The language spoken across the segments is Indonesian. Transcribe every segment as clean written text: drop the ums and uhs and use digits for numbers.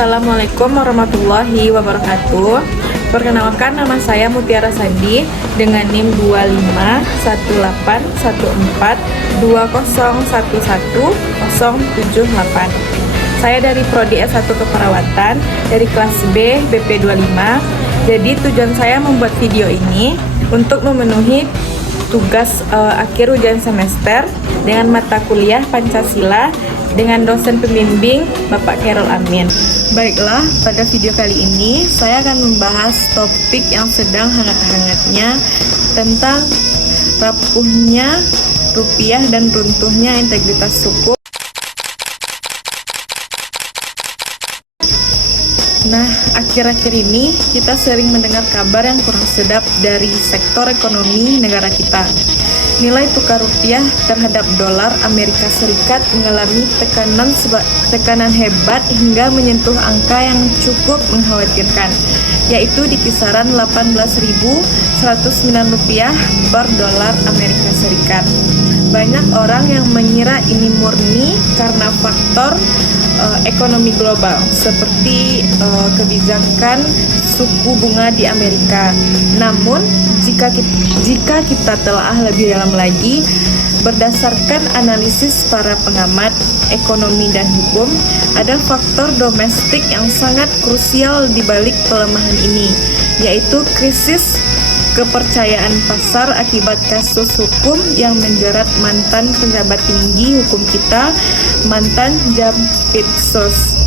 Assalamualaikum warahmatullahi wabarakatuh. Perkenalkan, nama saya Mutiara Sandi dengan NIM 2511820110078. Saya dari Prodi S1 Keperawatan dari kelas B BP25. Jadi tujuan saya membuat video ini untuk memenuhi tugas akhir ujian semester dengan mata kuliah Pancasila dengan dosen pembimbing Bapak Khairul Amin. Baiklah, pada video kali ini saya akan membahas topik yang sedang hangat-hangatnya tentang rapuhnya rupiah dan runtuhnya integritas suku. Nah, akhir-akhir ini kita sering mendengar kabar yang kurang sedap dari sektor ekonomi negara kita. Nilai tukar rupiah terhadap dolar Amerika Serikat mengalami tekanan hebat hingga menyentuh angka yang cukup mengkhawatirkan, yaitu di kisaran 18.109 rupiah per dolar Amerika Serikat. Banyak orang yang mengira ini murni karena faktor ekonomi global seperti kebijakan suku bunga di Amerika. Namun jika kita telah lebih dalam lagi, berdasarkan analisis para pengamat ekonomi dan hukum, ada faktor domestik yang sangat krusial di balik pelemahan ini, yaitu krisis kepercayaan pasar akibat kasus hukum yang menjerat mantan pejabat tinggi hukum kita, mantan Jampitsus.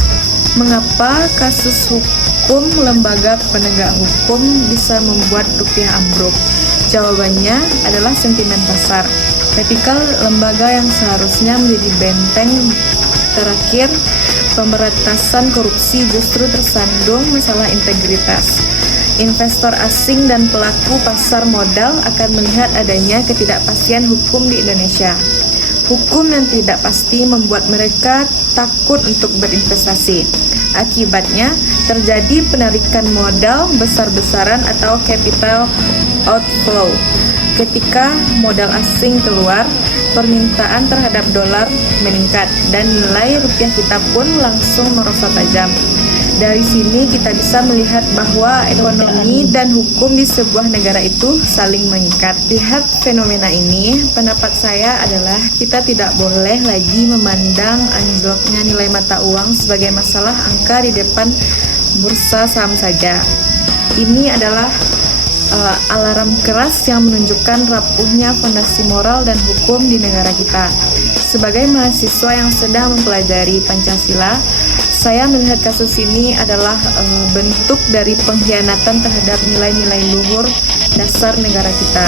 Mengapa kasus hukum lembaga penegak hukum bisa membuat rupiah ambruk? Jawabannya adalah sentimen pasar. Ketika lembaga yang seharusnya menjadi benteng terakhir pemberantasan korupsi justru tersandung masalah integritas. Investor asing dan pelaku pasar modal akan melihat adanya ketidakpastian hukum di Indonesia. Hukum yang tidak pasti membuat mereka takut untuk berinvestasi. Akibatnya, terjadi penarikan modal besar-besaran atau capital outflow. Ketika modal asing keluar, permintaan terhadap dolar meningkat dan nilai rupiah kita pun langsung merosot tajam. Dari sini kita bisa melihat bahwa ekonomi dan hukum di sebuah negara itu saling mengikat. Lihat fenomena ini, pendapat saya adalah kita tidak boleh lagi memandang anjloknya nilai mata uang sebagai masalah angka di depan bursa saham saja. Ini adalah alarm keras yang menunjukkan rapuhnya fondasi moral dan hukum di negara kita. Sebagai mahasiswa yang sedang mempelajari Pancasila, saya melihat kasus ini adalah bentuk dari pengkhianatan terhadap nilai-nilai luhur dasar negara kita.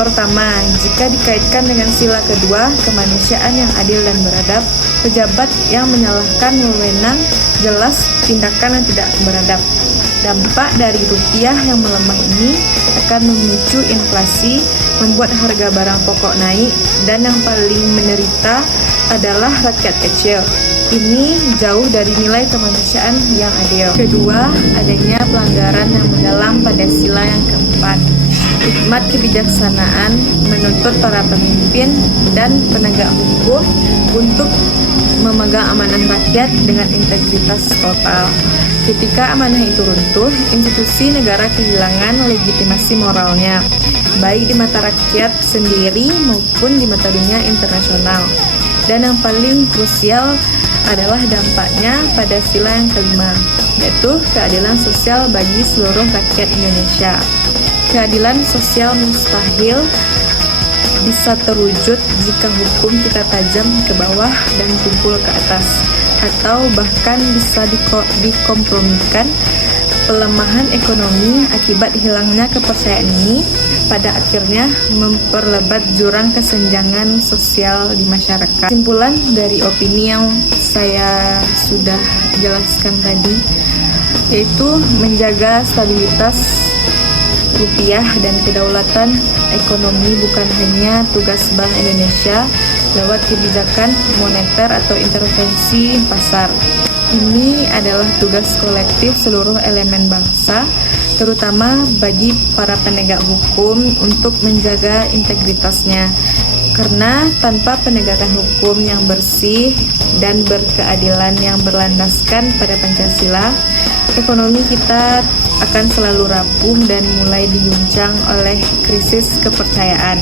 Pertama, jika dikaitkan dengan sila kedua, kemanusiaan yang adil dan beradab, pejabat yang menyalahkan wewenang jelas tindakan yang tidak beradab. Dampak dari rupiah yang melemah ini akan memicu inflasi, membuat harga barang pokok naik, dan yang paling menderita adalah rakyat kecil. Ini jauh dari nilai kemanusiaan yang adil. Kedua, adanya pelanggaran yang mendalam pada sila yang keempat. Hikmat kebijaksanaan menuntut para pemimpin dan penegak hukum untuk memegang amanah rakyat dengan integritas total. Ketika amanah itu runtuh, institusi negara kehilangan legitimasi moralnya, baik di mata rakyat sendiri maupun di mata dunia internasional. Dan yang paling krusial adalah dampaknya pada sila yang kelima, yaitu keadilan sosial bagi seluruh rakyat Indonesia. Keadilan sosial mustahil bisa terwujud jika hukum kita tajam ke bawah dan tumpul ke atas, atau bahkan bisa dikompromikan. Pelemahan ekonomi akibat hilangnya kepercayaan ini pada akhirnya memperlebat jurang kesenjangan sosial di masyarakat. Kesimpulan dari opini yang saya sudah jelaskan tadi, yaitu menjaga stabilitas rupiah dan kedaulatan ekonomi bukan hanya tugas Bank Indonesia lewat kebijakan moneter atau intervensi pasar. Ini adalah tugas kolektif seluruh elemen bangsa, terutama bagi para penegak hukum untuk menjaga integritasnya. Karena tanpa penegakan hukum yang bersih dan berkeadilan yang berlandaskan pada Pancasila, ekonomi kita akan selalu rapuh dan mulai diguncang oleh krisis kepercayaan.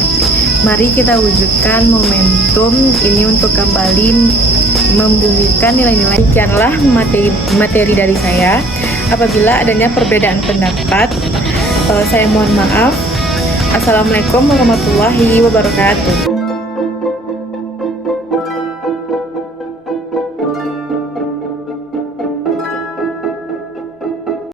Mari kita wujudkan momentum ini untuk kembali membumikan nilai-nilai. Demikianlah materi dari saya. Apabila adanya perbedaan pendapat, saya mohon maaf. Assalamualaikum warahmatullahi wabarakatuh.